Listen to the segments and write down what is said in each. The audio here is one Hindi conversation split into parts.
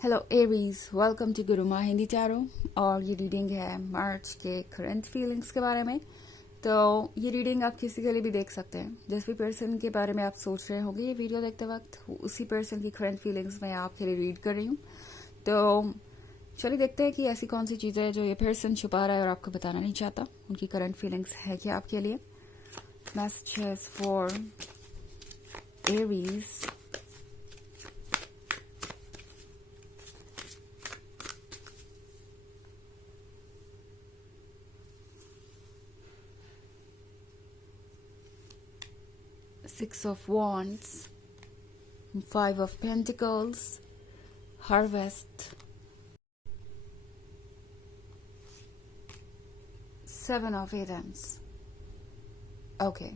Hello Aries, welcome to Guruma Hindi tarot. और ये रीडिंग है मार्च के करंट फीलिंग्स के बारे में। तो ये रीडिंग आप किसी के लिए भी देख सकते हैं। जिस भी पर्सन के बारे में आप सोच रहे होंगे ये वीडियो देखते वक्त, उसी पर्सन की करंट फीलिंग्स मैं आपके लिए रीड कर रही हूँ। तो चलिए देखते हैं कि ऐसी कौन सी चीज़ें हैं जो ये पर्सन छुपा रहा है और आपको बताना नहीं चाहता। उनकी करंट फीलिंग्स है क्या आपके लिए। Messages for Aries. Six of Wands, Five of Pentacles, Harvest, Seven of Wands. Okay.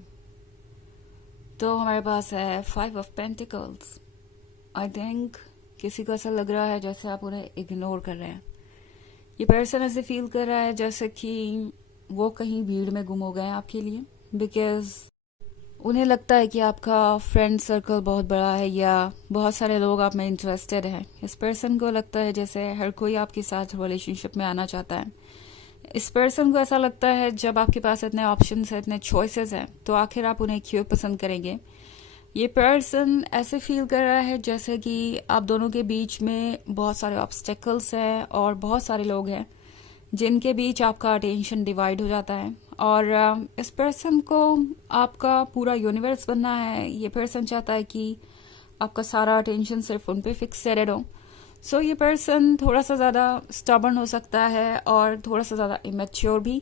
तो हमारे पास है Five of Pentacles. I think किसी को ऐसा लग रहा है जैसे आप उन्हें इग्नोर कर रहे हैं। ये पर्सन ऐसे फील कर रहा है जैसे कि वो कहीं भीड़ में गुम हो गए हैं आपके लिए, बिकॉज उन्हें लगता है कि आपका फ्रेंड सर्कल बहुत बड़ा है या बहुत सारे लोग आप में इंटरेस्टेड हैं। इस पर्सन को लगता है जैसे हर कोई आपके साथ रिलेशनशिप में आना चाहता है। इस पर्सन को ऐसा लगता है जब आपके पास इतने ऑप्शंस हैं, इतने चॉइसेस हैं, तो आखिर आप उन्हें क्यों पसंद करेंगे। ये पर्सन ऐसे फील कर रहा है जैसे कि आप दोनों के बीच में बहुत सारे ऑब्स्टेकल्स हैं और बहुत सारे लोग हैं जिनके बीच आपका अटेंशन डिवाइड हो जाता है। और इस पर्सन को आपका पूरा यूनिवर्स बनना है। ये पर्सन चाहता है कि आपका सारा अटेंशन सिर्फ उन पे फिक्सेड हो। सो ये पर्सन थोड़ा सा ज़्यादा स्टबर्न हो सकता है और थोड़ा सा ज़्यादा इमेच्योर भी।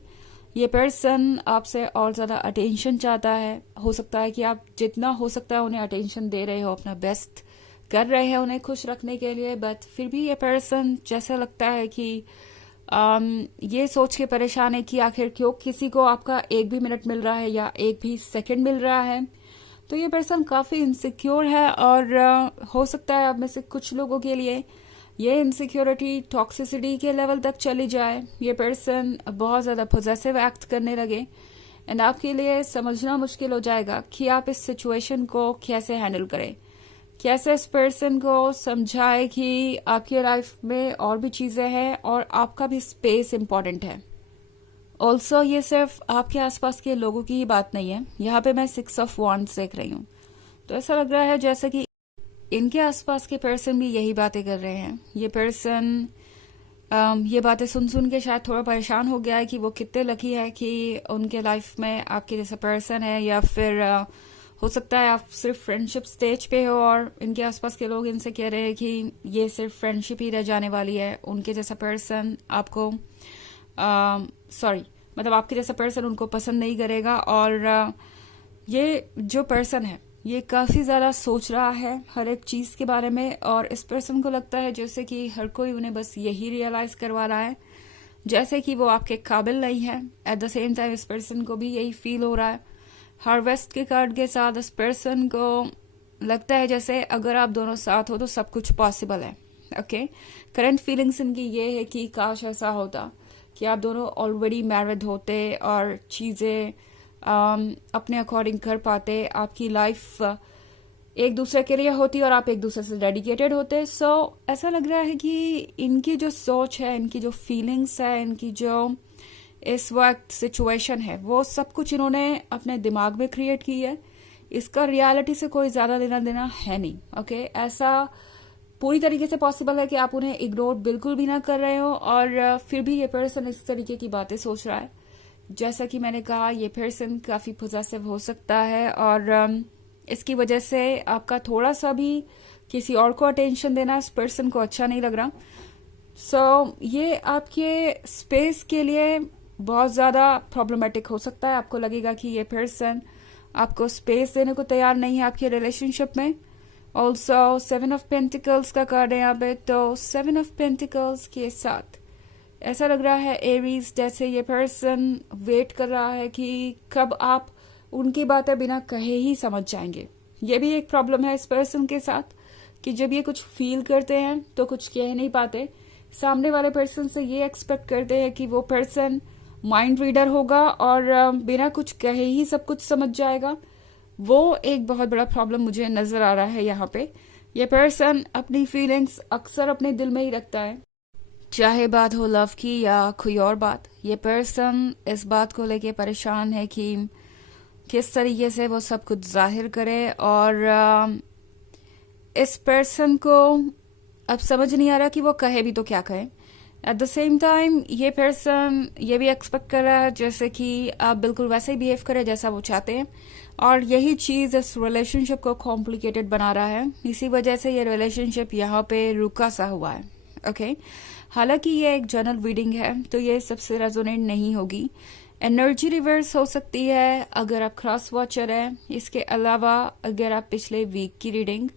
ये पर्सन आपसे और ज़्यादा अटेंशन चाहता है। हो सकता है कि आप जितना हो सकता है उन्हें अटेंशन दे रहे हो, अपना बेस्ट कर रहे हैं उन्हें खुश रखने के लिए, बट फिर भी ये पर्सन जैसा लगता है कि ये सोच के परेशान है कि आखिर क्यों किसी को आपका एक भी मिनट मिल रहा है या एक भी सेकंड मिल रहा है। तो ये पर्सन काफ़ी इनसिक्योर है और हो सकता है आप में से कुछ लोगों के लिए ये इनसिक्योरिटी टॉक्सिसिटी के लेवल तक चली जाए। ये पर्सन बहुत ज़्यादा पॉजेसिव एक्ट करने लगे एंड आपके लिए समझना मुश्किल हो जाएगा कि आप इस सिचुएशन को कैसे हैंडल करें, कैसे इस पर्सन को समझाए कि आपकी लाइफ में और भी चीज़ें हैं और आपका भी स्पेस इम्पॉर्टेंट है। ऑल्सो ये सिर्फ आपके आसपास के लोगों की ही बात नहीं है। यहाँ पे मैं 6 ऑफ वॉन्ड्स देख रही हूँ, तो ऐसा लग रहा है जैसे कि इनके आसपास के पर्सन भी यही बातें कर रहे हैं। ये पर्सन ये बातें सुन सुन के शायद थोड़ा परेशान हो गया है कि वो कितने लकी है कि उनके लाइफ में आपके जैसा पर्सन है, या फिर हो सकता है आप सिर्फ फ्रेंडशिप स्टेज पे हो और इनके आसपास के लोग इनसे कह रहे हैं कि ये सिर्फ फ्रेंडशिप ही रह जाने वाली है। उनके जैसा पर्सन आपको मतलब आपके जैसा पर्सन उनको पसंद नहीं करेगा। और ये जो पर्सन है ये काफ़ी ज़्यादा सोच रहा है हर एक चीज़ के बारे में, और इस पर्सन को लगता है जैसे कि हर कोई उन्हें बस यही रियलाइज़ करवा रहा है जैसे कि वो आपके काबिल नहीं है। एट द सेम टाइम इस पर्सन को भी यही फील हो रहा है। हार्वेस्ट के कार्ड के साथ इस पर्सन को लगता है जैसे अगर आप दोनों साथ हो तो सब कुछ पॉसिबल है। ओके, करंट फीलिंग्स इनकी ये है कि काश ऐसा होता कि आप दोनों ऑलरेडी मैरिड होते और चीज़ें अपने अकॉर्डिंग कर पाते, आपकी लाइफ एक दूसरे के लिए होती और आप एक दूसरे से डेडिकेटेड होते। सो ऐसा लग रहा है कि इनकी जो सोच है, इनकी जो फीलिंग्स है, इनकी जो इस वक्त सिचुएशन है, वो सब कुछ इन्होंने अपने दिमाग में क्रिएट की है। इसका रियलिटी से कोई ज़्यादा लेना देना है नहीं। ओके, ऐसा पूरी तरीके से पॉसिबल है कि आप उन्हें इग्नोर बिल्कुल भी ना कर रहे हो और फिर भी ये पर्सन इस तरीके की बातें सोच रहा है। जैसा कि मैंने कहा, ये पर्सन काफ़ी पॉजेसिव हो सकता है और इसकी वजह से आपका थोड़ा सा भी किसी और को अटेंशन देना इस पर्सन को अच्छा नहीं लग रहा। सो ये आपके स्पेस के लिए बहुत ज़्यादा प्रॉब्लमेटिक हो सकता है। आपको लगेगा कि ये पर्सन आपको स्पेस देने को तैयार नहीं है आपके रिलेशनशिप में। ऑल्सो 7 ऑफ पेंटिकल्स का कार्ड है यहाँ पे। तो 7 ऑफ पेंटिकल्स के साथ ऐसा लग रहा है एरीज जैसे ये पर्सन वेट कर रहा है कि कब आप उनकी बातें बिना कहे ही समझ जाएंगे। ये भी एक प्रॉब्लम है इस पर्सन के साथ कि जब ये कुछ फील करते हैं तो कुछ कह नहीं पाते। सामने वाले पर्सन से ये एक्सपेक्ट करते हैं कि वो पर्सन माइंड रीडर होगा और बिना कुछ कहे ही सब कुछ समझ जाएगा। वो एक बहुत बड़ा प्रॉब्लम मुझे नजर आ रहा है यहाँ पे। ये पर्सन अपनी फीलिंग्स अक्सर अपने दिल में ही रखता है, चाहे बात हो लव की या कोई और बात। ये पर्सन इस बात को लेके परेशान है कि किस तरीके से वो सब कुछ जाहिर करे, और इस पर्सन को अब समझ नहीं आ रहा कि वो कहे भी तो क्या कहे। एट द सेम टाइम ये पर्सन ये भी एक्सपेक्ट कर रहा है जैसे कि आप बिल्कुल वैसे ही बिहेव करें जैसा वो चाहते हैं, और यही चीज़ इस रिलेशनशिप को कॉम्प्लिकेटेड बना रहा है। इसी वजह से ये रिलेशनशिप यहाँ पे रुका सा हुआ है। ओके हालांकि ये एक जनरल रीडिंग है तो ये सबसे रेजोनेट नहीं होगी। एनर्जी रिवर्स हो सकती है अगर आप क्रॉस वॉचर हैं। इसके अलावा अगर आप पिछले वीक की रीडिंग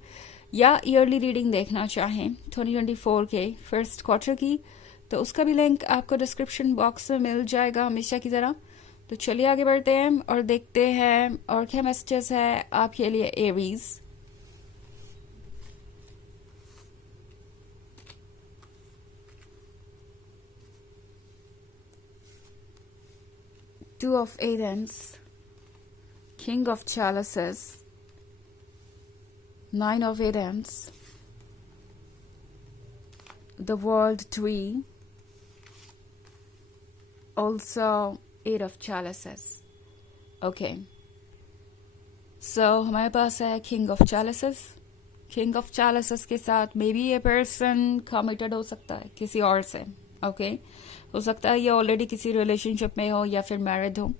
या ईयरली रीडिंग देखना चाहें 2024 के फर्स्ट क्वार्टर की, तो उसका भी लिंक आपको डिस्क्रिप्शन बॉक्स में मिल जाएगा हमेशा की तरह। तो चलिए आगे बढ़ते हैं और देखते हैं और क्या मैसेजेस है आपके लिए Aries. Two of Aidens, King of Chalices, Nine of Aidens, the World Tree, also Eight of Chalices. Okay. So हमारे पास है King of Chalices. King of Chalices के साथ मे बी ये पर्सन कमिटेड हो सकता है किसी और से। ओके हो सकता है ये ऑलरेडी किसी रिलेशनशिप में हो या फिर मैरिड हो,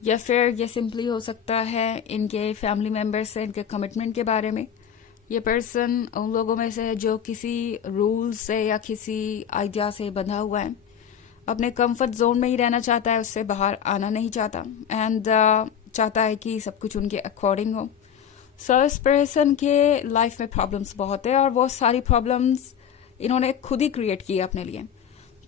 या फिर ये सिंपली हो सकता है इनके फैमिली मेम्बर्स से इनके कमिटमेंट के बारे में। ये पर्सन उन लोगों में से है जो किसी रूल से या किसी आइडिया से बंधा हुआ है, अपने कंफर्ट जोन में ही रहना चाहता है, उससे बाहर आना नहीं चाहता, एंड चाहता है कि सब कुछ उनके अकॉर्डिंग हो। सो इस पर्सन के लाइफ में प्रॉब्लम्स बहुत है और वो सारी प्रॉब्लम्स इन्होंने खुद ही क्रिएट की अपने लिए।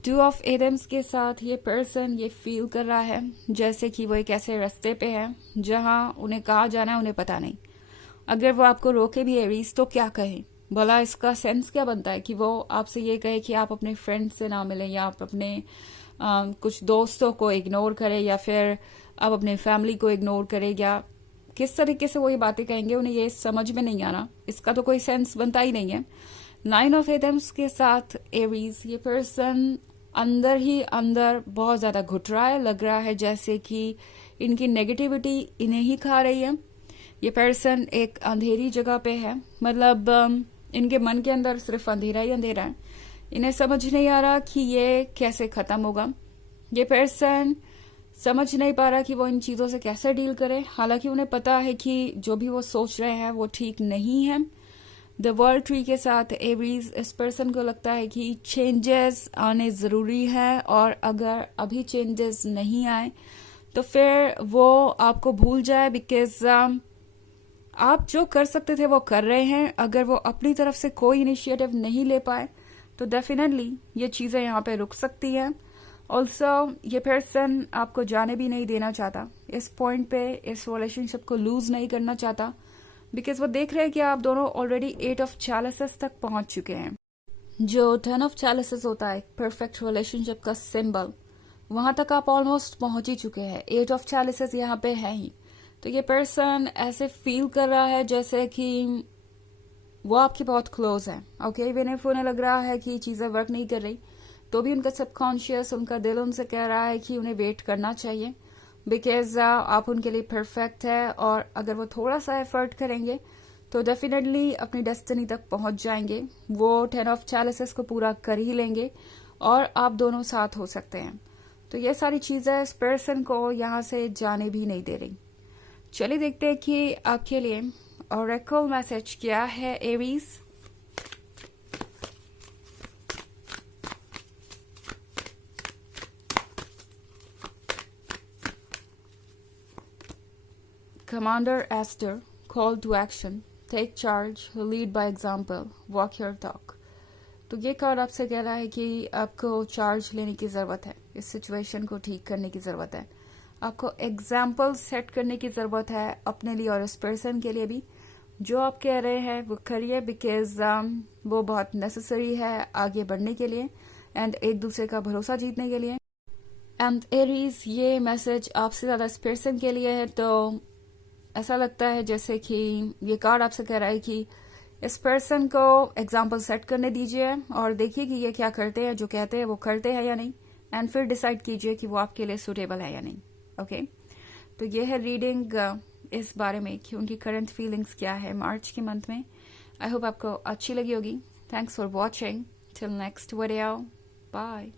टू ऑफ एडम्स के साथ ये पर्सन ये फील कर रहा है जैसे कि वो एक ऐसे रास्ते पे है जहां उन्हें कहाँ जाना है उन्हें पता नहीं। अगर वो आपको रोके भी एरीज तो क्या कहे भला, इसका सेंस क्या बनता है कि वो आपसे ये कहे कि आप अपने फ्रेंड से ना मिलें या आप अपने कुछ दोस्तों को इग्नोर करें या फिर आप अपने फैमिली को इग्नोर करें, या किस तरीके से वो ये बातें कहेंगे उन्हें ये समझ में नहीं आना। इसका तो कोई सेंस बनता ही नहीं है। नाइन ऑफ एडम्स के साथ एरीज ये पर्सन अंदर ही अंदर बहुत ज्यादा घुट रहा है, लग रहा है जैसे कि इनकी नेगेटिविटी इन्हें ही खा रही है। ये पर्सन एक अंधेरी जगह पे है, मतलब इनके मन के अंदर सिर्फ अंधेरा ही अंधेरा है। इन्हें समझ नहीं आ रहा कि ये कैसे खत्म होगा। ये पर्सन समझ नहीं पा रहा कि वो इन चीजों से कैसे डील करे, हालांकि उन्हें पता है कि जो भी वो सोच रहे हैं वो ठीक नहीं है। द वर्ल्ड ट्री के साथ एरीज इस पर्सन को लगता है कि चेंजेस आने जरूरी है, और अगर अभी चेंजेस नहीं आए तो फिर वो आपको भूल जाए, बिकॉज आप जो कर सकते थे वो कर रहे हैं। अगर वो अपनी तरफ से कोई इनिशिएटिव नहीं ले पाए तो डेफिनेटली ये चीजें यहाँ पे रुक सकती हैं। ऑल्सो ये पर्सन आपको जाने भी नहीं देना चाहता, इस पॉइंट पे इस रिलेशनशिप को लूज नहीं करना चाहता, बिकॉज वो देख रहे हैं कि आप दोनों ऑलरेडी 8 ऑफ चैलिसेस तक पहुंच चुके हैं। जो 10 ऑफ चैलिसेस होता है परफेक्ट रिलेशनशिप का सिंबल, वहां तक आप ऑलमोस्ट पहुंच ही चुके हैं। 8 ऑफ चैलिसेस यहाँ पे है ही, तो ये पर्सन ऐसे फील कर रहा है जैसे कि वो आपकी बहुत क्लोज है। ओके उन्हें लग रहा है कि चीजें वर्क नहीं कर रही, तो भी उनका सबकॉन्शियस उनका दिल उनसे कह रहा है कि उन्हें वेट करना चाहिए, बिकॉज आप उनके लिए परफेक्ट है, और अगर वो थोड़ा सा एफर्ट करेंगे तो डेफिनेटली अपनी डेस्टिनी तक पहुंच जाएंगे। वो 10 ऑफ चैलिसेस को पूरा कर ही लेंगे और आप दोनों साथ हो सकते हैं। तो ये सारी चीजें इस पर्सन को यहाँ से जाने भी नहीं दे रही। चलिए देखते हैं कि आपके लिए ऑरेकल मैसेज क्या है Aries. Commander Esther, call to action, take charge, lead by example, walk your talk। तो ये कार्ड आपसे कह रहा है कि आपको चार्ज लेने की जरूरत है, इस सिचुएशन को ठीक करने की जरूरत है, आपको एग्जाम्पल सेट करने की जरूरत है अपने लिए और इस पर्सन के लिए भी। जो आप कह रहे हैं वो करिए, बिकॉज वो बहुत नेसेसरी है आगे बढ़ने के लिए एंड एक दूसरे का भरोसा जीतने के लिए। एंड एरीज ये मैसेज आपसे ज्यादा इस पर्सन के लिए है, तो ऐसा लगता है जैसे कि ये कार्ड आपसे कह रहा है कि इस पर्सन को एग्जाम्पल सेट करने दीजिए और देखिए कि ये क्या करते हैं, जो कहते हैं वो करते हैं या नहीं, एंड फिर डिसाइड कीजिए कि वो आपके लिए सुटेबल है या नहीं. ओके तो ये है रीडिंग इस बारे में कि उनकी करंट फीलिंग्स क्या है मार्च के मंथ में. आई होप आपको अच्छी लगी होगी. Thanks for watching. Till next video. Bye.